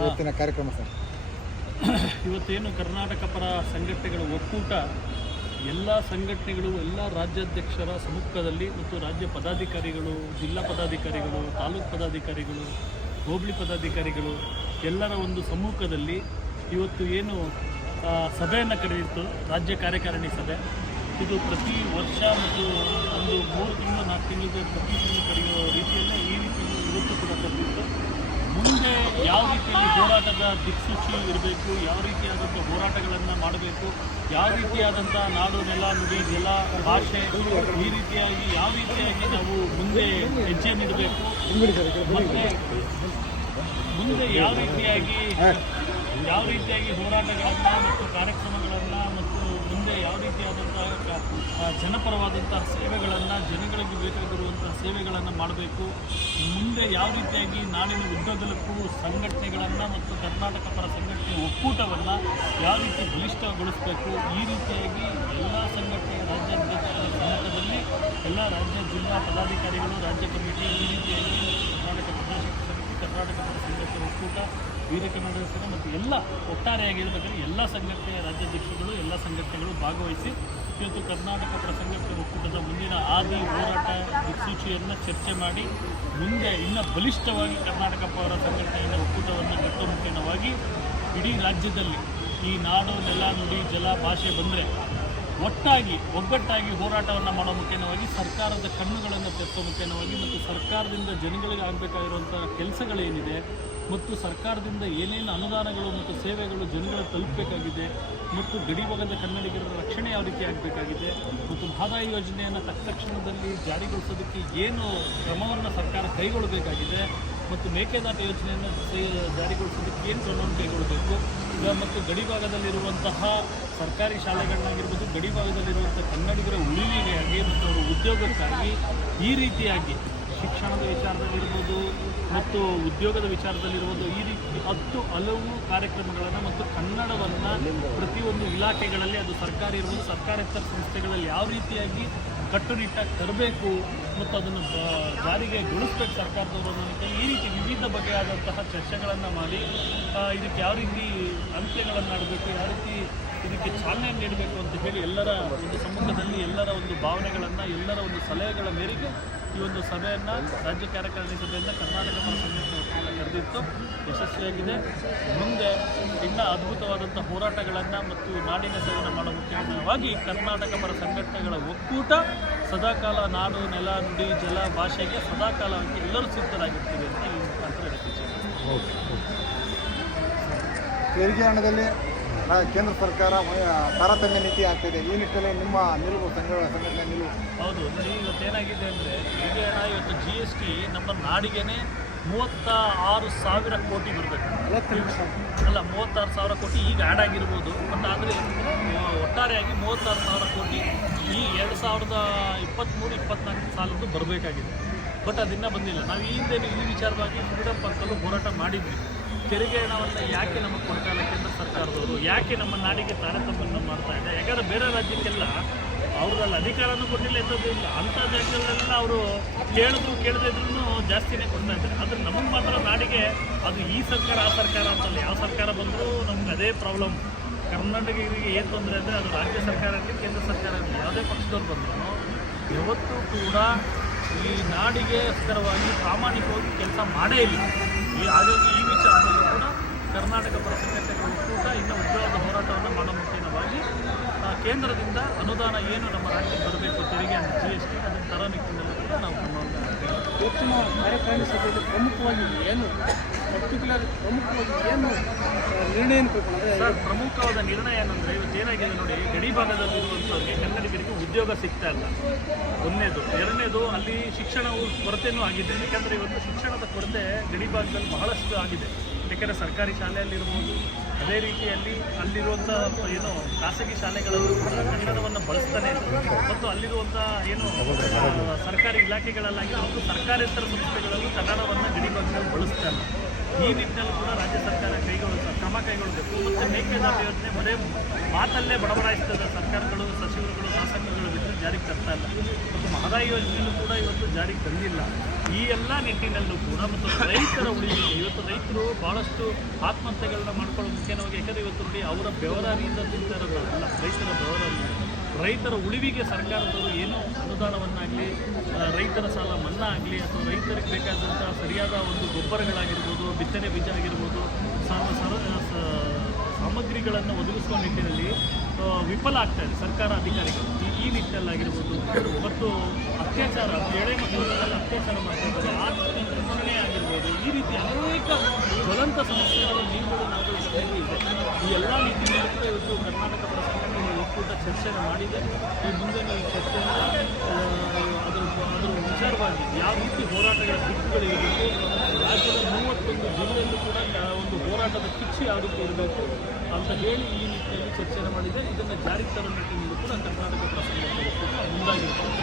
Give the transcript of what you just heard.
ಇವತ್ತಿನ ಕಾರ್ಯಕ್ರಮ ಸರ್. ಇವತ್ತೇನು ಕರ್ನಾಟಕ ಪರ ಸಂಘಟನೆಗಳ ಒಕ್ಕೂಟ ಎಲ್ಲ ಸಂಘಟನೆಗಳು ಎಲ್ಲ ರಾಜ್ಯಾಧ್ಯಕ್ಷರ ಸಮ್ಮುಖದಲ್ಲಿ ಮತ್ತು ರಾಜ್ಯ ಪದಾಧಿಕಾರಿಗಳು ಜಿಲ್ಲಾ ಪದಾಧಿಕಾರಿಗಳು ತಾಲೂಕು ಪದಾಧಿಕಾರಿಗಳು ಹೋಬಳಿ ಪದಾಧಿಕಾರಿಗಳು ಎಲ್ಲರ ಒಂದು ಸಮ್ಮುಖದಲ್ಲಿ ಇವತ್ತು ಏನು ಸಭೆಯನ್ನು ಕರೆದಿತ್ತು ರಾಜ್ಯ ಕಾರ್ಯಕಾರಿಣಿ ಸಭೆ. ಇದು ಪ್ರತಿ ವರ್ಷ ಮತ್ತು ಒಂದು ಮೂರು ತಿಂಗಳು ನಾಲ್ಕು ತಿಂಗಳಿಗೆ ಪ್ರತಿ ತಿಂಗಳು ಕರೆಯುವ ರೀತಿಯಲ್ಲೇ ಈ ರೀತಿ ಇವತ್ತು ಕೂಡ ಕರೆದಿತ್ತು. ಮುಂದೆ ಯಾವ ರೀತಿಯಲ್ಲಿ ಹೋರಾಟದ ದಿಕ್ಸೂಚಿ ಇರಬೇಕು, ಯಾವ ರೀತಿಯಾದಂಥ ಹೋರಾಟಗಳನ್ನು ಮಾಡಬೇಕು, ಯಾವ ರೀತಿಯಾದಂಥ ನಾಡು ನೆಲ, ನುಡಿ ನೆಲ, ಭಾಷೆ, ಈ ರೀತಿಯಾಗಿ ಯಾವ ರೀತಿಯಾಗಿ ನಾವು ಮುಂದೆ ಹೆಜ್ಜೆ ನೀಡಬೇಕು. ಮತ್ತೆ ಮುಂದೆ ಯಾವ ರೀತಿಯಾಗಿ ಯಾವ ರೀತಿಯಾಗಿ ಹೋರಾಟಗಳನ್ನು ಮತ್ತು ಕಾರ್ಯಕ್ರಮಗಳನ್ನು ಮುಂದೆ ಯಾವ ರೀತಿಯಾದಂತಹ ಜನಪರವಾದಂತಹ ಸೇವೆಗಳನ್ನು, ಜನಗಳಿಗೆ ಬೇಕಾಗಿರುವಂತಹ ಸೇವೆಗಳನ್ನು ಮಾಡಬೇಕು. ಮುಂದೆ ಯಾವ ರೀತಿಯಾಗಿ ನಾಡಿನ ಉದ್ದಗಲಕ್ಕೂ ಸಂಘಟನೆಗಳನ್ನು ಮತ್ತು ಕರ್ನಾಟಕ ಪರ ಸಂಘಟನೆ ಒಕ್ಕೂಟವನ್ನು ಯಾವ ರೀತಿ ಬಲಿಷ್ಠಗೊಳಿಸಬೇಕು, ಈ ರೀತಿಯಾಗಿ ಎಲ್ಲ ಸಂಘಟನೆ ರಾಜ್ಯಾಧ್ಯಕ್ಷರ ಸಮ್ಮುಖದಲ್ಲಿ ಎಲ್ಲ ರಾಜ್ಯ ಜಿಲ್ಲಾ ಪದಾಧಿಕಾರಿಗಳು, ರಾಜ್ಯ ಕಮಿಟಿ ಈ ರೀತಿಯಾಗಿ ಕರ್ನಾಟಕ ಕರ್ನಾಟಕ ಪರ ಸಂಘಟನೆ ಒಕ್ಕೂಟ ವೀರ ಕನ್ನಡ ಮತ್ತು ಎಲ್ಲ ಒಟ್ಟಾರೆಯಾಗಿ ಹೇಳ್ಬೇಕಾದ್ರೆ ಎಲ್ಲ ಸಂಘಟನೆಯ ರಾಜ್ಯಾಧ್ಯಕ್ಷಗಳು ಎಲ್ಲ ಸಂಘಟನೆಗಳು ಭಾಗವಹಿಸಿ ಇವತ್ತು ಕರ್ನಾಟಕ ಪ್ರಸಂಗಕ್ಕೆ ಒಕ್ಕೂಟದ ಮುಂದಿನ ಆದಿ ಹೋರಾಟ ದಿಕ್ಸೂಚಿಯನ್ನು ಚರ್ಚೆ ಮಾಡಿ ಮುಂದೆ ಇನ್ನೂ ಬಲಿಷ್ಠವಾಗಿ ಕರ್ನಾಟಕ ಪೌರ ಸಂಘಟನೆಯಿಂದ ಒಕ್ಕೂಟವನ್ನು ಗಟ್ಟುಮುಖೇನವಾಗಿ ಇಡೀ ರಾಜ್ಯದಲ್ಲಿ ಈ ನಾಡು ನೆಲ ನುಡಿ ಜಲ ಭಾಷೆ ಬಂದರೆ ಒಟ್ಟಾಗಿ, ಒಗ್ಗಟ್ಟಾಗಿ ಹೋರಾಟವನ್ನು ಮಾಡೋ ಮುಖೇನವಾಗಿ ಸರ್ಕಾರದ ಕಣ್ಣುಗಳನ್ನು ತೆತ್ತೋ ಮುಖೇನವಾಗಿ ಮತ್ತು ಸರ್ಕಾರದಿಂದ ಜನಗಳಿಗೆ ಆಗಬೇಕಾಗಿರುವಂಥ ಕೆಲಸಗಳೇನಿದೆ ಮತ್ತು ಸರ್ಕಾರದಿಂದ ಏನೇನು ಅನುದಾನಗಳು ಮತ್ತು ಸೇವೆಗಳು ಜನಗಳ ತಲುಪಬೇಕಾಗಿದೆ ಮತ್ತು ಗಡಿಭಾಗದ ಕನ್ನಡಿಗರ ರಕ್ಷಣೆ ಯಾವ ರೀತಿ ಆಗಬೇಕಾಗಿದೆ ಮತ್ತು ಮಹದಾಯಿ ಯೋಜನೆಯನ್ನು ತಕ್ಷಣದಲ್ಲಿ ಜಾರಿಗೊಳಿಸೋದಕ್ಕೆ ಏನು ಕ್ರಮವನ್ನು ಸರ್ಕಾರ ಕೈಗೊಳ್ಳಬೇಕಾಗಿದೆ ಮತ್ತು ಮೇಕೆದಾಟ ಯೋಜನೆಯನ್ನು ಜಾರಿಗೊಳಿಸೋದಕ್ಕೆ ಏನು ಕ್ರಮವನ್ನು ಕೈಗೊಳ್ಳಬೇಕು? ಮತ್ತು ಗಡಿಭಾಗದಲ್ಲಿರುವಂತಹ ಸರ್ಕಾರಿ ಶಾಲೆಗಳನ್ನಾಗಿರ್ಬೋದು ಗಡಿಭಾಗದಲ್ಲಿರುವಂಥ ಕನ್ನಡಿಗರ ಉಳಿವಿಗಾಗಿ ಮತ್ತು ಅವರ ಉದ್ಯೋಗಕ್ಕಾಗಿ ಈ ರೀತಿಯಾಗಿ ಶಿಕ್ಷಣದ ವಿಚಾರದಲ್ಲಿರ್ಬೋದು ಮತ್ತು ಉದ್ಯೋಗದ ವಿಚಾರದಲ್ಲಿರ್ಬೋದು, ಈ ರೀತಿ ಹತ್ತು ಹಲವು ಕಾರ್ಯಕ್ರಮಗಳನ್ನು ಮತ್ತು ಕನ್ನಡವನ್ನು ಪ್ರತಿಯೊಂದು ಇಲಾಖೆಗಳಲ್ಲಿ ಅದು ಸರ್ಕಾರ ಇರ್ಬೋದು, ಸರ್ಕಾರೇತರ ಸಂಸ್ಥೆಗಳಲ್ಲಿ ಯಾವ ರೀತಿಯಾಗಿ ಕಟ್ಟುನಿಟ್ಟಾಗಿ ತರಬೇಕು ಮತ್ತು ಅದನ್ನು ಜಾರಿಗೆ ಗೊಳಿಸ್ಬೇಕು ಸರ್ಕಾರದವರು ಅನ್ನೋದಕ್ಕೆ ಈ ರೀತಿ ವಿವಿಧ ಬಗೆಯಾದಂತಹ ಚರ್ಚೆಗಳನ್ನು ಮಾಡಿ ಇದಕ್ಕೆ ಯಾವ ರೀತಿ ಅಂತ್ಯಗಳನ್ನು ಆಡಬೇಕು ಯಾವ ರೀತಿ ಇದಕ್ಕೆ ಚಾಲನೆ ನೀಡಬೇಕು ಅಂತ ಹೇಳಿ ಎಲ್ಲರ ಒಂದು ಸಮ್ಮುಖದಲ್ಲಿ ಎಲ್ಲರ ಒಂದು ಭಾವನೆಗಳನ್ನು, ಎಲ್ಲರ ಒಂದು ಸಲಹೆಗಳ ಮೇರೆಗೆ ಈ ಒಂದು ಸಭೆಯನ್ನು ರಾಜ್ಯ ಕಾರ್ಯಕಾರಿಣಿ ಸಭೆಯಿಂದ ಕರ್ನಾಟಕ ಪರ ಸಂಘಟನೆ ಕರೆದಿತ್ತು. ಯಶಸ್ವಿಯಾಗಿದೆ. ಮುಂದೆ ಇನ್ನೂ ಅದ್ಭುತವಾದಂಥ ಹೋರಾಟಗಳನ್ನು ಮತ್ತು ನಾಡಿನ ಸೇವನೆ ಮಾಡುವ ಮುಖ್ಯವಾಗಿ ಕರ್ನಾಟಕ ಪರ ಸಂಘಟನೆಗಳ ಒಕ್ಕೂಟ ಸದಾಕಾಲ ನಾಡು, ನೆಲ, ನುಡಿ, ಜಲ ಭಾಷೆಗೆ ಸದಾಕಾಲ ಎಲ್ಲರೂ ಸಿದ್ಧರಾಗಿರ್ತೀವಿ ಅಂತ ಈ ಮುಖಾಂತರ ಹೇಳ್ತೀವಿ ತೆರಿಗೆ ಹಣದಲ್ಲಿ ಕೇಂದ್ರ ಸರ್ಕಾರ ತಾರತಮ್ಯ ನೀತಿ ಆಗ್ತಿದೆ. ಈ ನಿಟ್ಟಿನಲ್ಲಿ ನಿಮ್ಮ ನಿಲುವು ಸಂಘ ಸಂಘಟನೆ ನಿಲುವು. ಹೌದು. ನೋಡಿ ಇವತ್ತೇನಾಗಿದೆ ಅಂದರೆ ಈಗ ಇವತ್ತು ಜಿ ಎಸ್ ಟಿ ನಮ್ಮ ನಾಡಿಗೆನೇ ಮೂವತ್ತ ಆರು ಸಾವಿರ ಕೋಟಿ ಬರಬೇಕು. ಅಲ್ಲ ಮೂವತ್ತಾರು ಸಾವಿರ ಕೋಟಿ ಈಗ ಆ್ಯಡ್ ಆಗಿರ್ಬೋದು. ಬಟ್ ಆದರೆ ಒಟ್ಟಾರೆಯಾಗಿ ಮೂವತ್ತಾರು ಸಾವಿರ ಕೋಟಿ ಈ ಎರಡು ಸಾವಿರದ ಇಪ್ಪತ್ತ್ಮೂರು ಇಪ್ಪತ್ನಾಲ್ಕು ಸಾಲದ್ದು ಬರಬೇಕಾಗಿದೆ. ಬಟ್ ಅದಿನ್ನೂ ಬಂದಿಲ್ಲ. ನಾವು ಈ ಹಿಂದೆ ಈ ವಿಚಾರವಾಗಿ ಫ್ರೀಡಮ್ ಪಕ್ಕಲ್ಲೂ ಹೋರಾಟ ಮಾಡಿದ್ವಿ. ತೆರಿಗೆ ಹಣವನ್ನು ಯಾಕೆ ನಮಗೆ ಕೊಡ್ತಾ ಇಲ್ಲ ಕೇಂದ್ರ ಸರ್ಕಾರದವರು ಯಾಕೆ ನಮ್ಮ ನಾಡಿಗೆ ತಾರತಮ್ಯವನ್ನು ಮಾಡ್ತಾ ಇದೆ? ಯಾಕಂದರೆ ಬೇರೆ ರಾಜ್ಯಕ್ಕೆಲ್ಲ ಅವ್ರಲ್ಲಿ ಅಧಿಕಾರನೂ ಕೊಟ್ಟಿಲ್ಲ, ಎಂಥದ್ದು ಇಲ್ಲ. ಅಂಥ ಜಾಗದಲ್ಲೆಲ್ಲ ಅವರು ಕೇಳಿದ್ರು, ಕೇಳದೇ ಇದ್ರೂ ಜಾಸ್ತಿನೇ ಕೊಡ್ತಾ ಇದ್ದಾರೆ. ಆದರೆ ನಮಗೆ ಮಾತ್ರ ನಾಡಿಗೆ ಅದು ಈ ಸರ್ಕಾರ, ಆ ಸರ್ಕಾರ ಅಂತಲ್ಲ. ಯಾವ ಸರ್ಕಾರ ಬಂದರೂ ನಮ್ಗೆ ಅದೇ ಪ್ರಾಬ್ಲಮ್. ಕರ್ನಾಟಕರಿಗೆ ಏನು ತೊಂದರೆ ಅಂದರೆ ಅದು ರಾಜ್ಯ ಸರ್ಕಾರ ಆಗಲಿ, ಕೇಂದ್ರ ಸರ್ಕಾರ ಆಗಲಿ, ಯಾವುದೇ ಪಕ್ಷದವ್ರು ಬಂದರೂ ಯಾವತ್ತೂ ಕೂಡ ಈ ನಾಡಿಗೆ ಸ್ಥಿರವಾಗಿ ಪ್ರಾಮಾಣಿಕವಾಗಿ ಕೆಲಸ ಮಾಡೇ ಇಲ್ಲ. ಈ ಹಾಗಾಗಿ ಈ ಕೂಡ ಕರ್ನಾಟಕ ಪರ ಸಂಘಟನೆಗಳ ಒಕ್ಕೂಟ ಇನ್ನು ಉಗ್ರವಾದ ಹೋರಾಟವನ್ನು ಮಾಡೋ ಮುಖೇನವಾಗಿ ಆ, ಕೇಂದ್ರದಿಂದ ಅನುದಾನ ಏನು ನಮ್ಮ ರಾಜ್ಯಕ್ಕೆ ಬರಬೇಕು ತೆರಿಗೆ ಅಂತ ಜಿ ಎಸ್ ಟಿ ಅದನ್ನು ತರೋ ನಿಟ್ಟಿನಲ್ಲಿ ಕೂಡ ನಾವು ಕ್ರಮವನ್ನು. ಇವತ್ತಿನ ಕಾರ್ಯಕಾರಿಣಿ ಸಭೆಯಲ್ಲಿ ಪ್ರಮುಖವಾಗಿ ಏನು ಪರ್ಟಿಕ್ಯುಲರ್ ಪ್ರಮುಖವಾಗಿ ಏನು ನಿರ್ಣಯ ಸರ್ ಪ್ರಮುಖವಾದ ನಿರ್ಣಯ ಏನಂದರೆ ಇವತ್ತೇನಾಗಿದೆ ನೋಡಿ ಗಡಿ ಭಾಗದಲ್ಲಿರುವಂಥವ್ರಿಗೆ ಕನ್ನಡಿಗರಿಗೆ ಉದ್ಯೋಗ ಸಿಗ್ತಾ ಇಲ್ಲ. ಒಂದನೇದು. ಎರಡನೇದು ಅಲ್ಲಿ ಶಿಕ್ಷಣವು ಕೊರತೆಯೂ ಆಗಿದೆ. ಯಾಕಂದರೆ ಇವತ್ತು ಶಿಕ್ಷಣದ ಕೊರತೆ ಗಡಿ ಭಾಗದಲ್ಲಿ ಬಹಳಷ್ಟು ಆಗಿದೆ. ಯಾಕಂದರೆ ಸರ್ಕಾರಿ ಶಾಲೆಯಲ್ಲಿರ್ಬೋದು, ಅದೇ ರೀತಿಯಲ್ಲಿ ಅಲ್ಲಿರುವಂಥ ಏನು ಖಾಸಗಿ ಶಾಲೆಗಳಲ್ಲೂ ಕೂಡ ಕನ್ನಡವನ್ನು ಬಳಸ್ತಾನೆ ಮತ್ತು ಅಲ್ಲಿರುವಂಥ ಏನು ಸರ್ಕಾರಿ ಇಲಾಖೆಗಳಲ್ಲಾಗಿ ಅವರು ಸರ್ಕಾರೇತರ ಸಂಸ್ಥೆಗಳಲ್ಲೂ ಕನ್ನಡವನ್ನು ಗಡಿಭಾಗದಲ್ಲಿ ಬಳಸ್ತಾರೆ. ಬಳಸ್ತಾ ಈ ನಿಟ್ಟಿನಲ್ಲಿ ಕೂಡ ರಾಜ್ಯ ಸರ್ಕಾರ ಕೈಗೊಳ್ಳುತ್ತೆ, ಕ್ರಮ ಕೈಗೊಳ್ಳಬೇಕು ಮತ್ತು ಮೇಕೆದಾಟು ಯೋಜನೆ ಬರೇ ಮಾತಲ್ಲೇ ಬಡಬಡಾಯಿಸ್ತದೆ ಸರ್ಕಾರಗಳು, ಸಚಿವರುಗಳು, ಶಾಸಕರುಗಳು ಬಿಟ್ಟು ಜಾರಿಗೆ ತರ್ತಾ ಇಲ್ಲ. ಮತ್ತು ಮಹದಾಯಿ ಯೋಜನೆಯಲ್ಲೂ ಕೂಡ ಇವತ್ತು ಜಾರಿಗೆ ತಂದಿಲ್ಲ ಈ ಎಲ್ಲ ನಿಟ್ಟಿನಲ್ಲೂ ಕೂಡ ಮತ್ತು ರೈತರ ಉಳಿವಿಗೆ ಇವತ್ತು ರೈತರು ಭಾಳಷ್ಟು ಆತ್ಮಹತ್ಯೆಗಳನ್ನ ಮಾಡ್ಕೊಳ್ಳೋ ಮುಖ್ಯವಾಗಿ, ಯಾಕಂದರೆ ಇವತ್ತು ನೋಡಿ ಅವರ ಬೆವರಾರಿಯಿಂದ ತಿಂತಾ ಇರೋದಲ್ಲ ರೈತರ ಬೆವರಾರಿ ರೈತರ ಉಳಿವಿಗೆ ಸರ್ಕಾರದವರು ಏನು ಅನುದಾನವನ್ನಾಗಲಿ ರೈತರ ಸಾಲ ಮನ್ನಾ ಆಗಲಿ ಅಥವಾ ರೈತರಿಗೆ ಬೇಕಾದಂಥ ಸರಿಯಾದ ಒಂದು ಗೊಬ್ಬರಗಳಾಗಿರ್ಬೋದು, ಬಿತ್ತನೆ ಬೀಜ ಆಗಿರ್ಬೋದು ಸಾಮಗ್ರಿಗಳನ್ನು ಒದಗಿಸುವ ನಿಟ್ಟಿನಲ್ಲಿ ವಿಫಲ ಆಗ್ತಾ ಇದೆ ಸರ್ಕಾರ ಅಧಿಕಾರಿಗಳು. ಈ- ನಿಟ್ಟಲ್ಲಾಗಿರ್ಬೋದು ಮತ್ತು ಅತ್ಯಾಚಾರ ಎಳೆ ಮಕ್ಕಳಲ್ಲಿ ಅತ್ಯಾಚಾರ ಮಾಡ್ತಿದ್ದಾರೆ. ಆರ್ಥಿಕ ರಕ್ಷಣೆ ಆಗಿರ್ಬೋದು ಈ ರೀತಿ ಅನೇಕ ಜ್ವಲಂತ ಸಮಸ್ಯೆಗಳು ನೀವುಗಳು ನಾಗರಿಕರಲ್ಲಿ ಇದೆ. ಈ ಎಲ್ಲ ನಿಟ್ಟಿನಲ್ಲಿ ಕೂಡ ಇವತ್ತು ಕರ್ನಾಟಕ ಪ್ರಸಂಗದಲ್ಲಿ ಒಕ್ಕೂಟ ಚರ್ಚೆಯನ್ನು ಮಾಡಿದೆ. ಈ ಮುಂದಿನ ಈ ಚರ್ಚೆಯನ್ನು ಆ, ಅದರ ಅದರ ವಿಚಾರವಾಗಿ ಯಾವ ರೀತಿ ಹೋರಾಟಗಳ ದಿಕ್ಕುಗಳಿರಬೇಕು ರಾಜ್ಯದ ಮೂವತ್ತೊಂದು ಜಿಲ್ಲೆಯಲ್ಲೂ ಕೂಡ ಒಂದು ಹೋರಾಟದ ಕಿಚ್ಚು ಯಾವ ರೀತಿ ಇರಬೇಕು ಅಂತ ಹೇಳಿ ಈ ನಿಟ್ಟಿನಲ್ಲಿ ಚರ್ಚೆಯನ್ನು ಮಾಡಿದೆ. ಇದನ್ನು ಜಾರಿಗೆ ತರೋ ನಿಟ್ಟಿನಲ್ಲಿ ಕೂಡ ಕರ್ನಾಟಕ ಪ್ರಸಂಗ ಒಕ್ಕೂಟ ಮುಂದಾಗಿರ್ತಾರೆ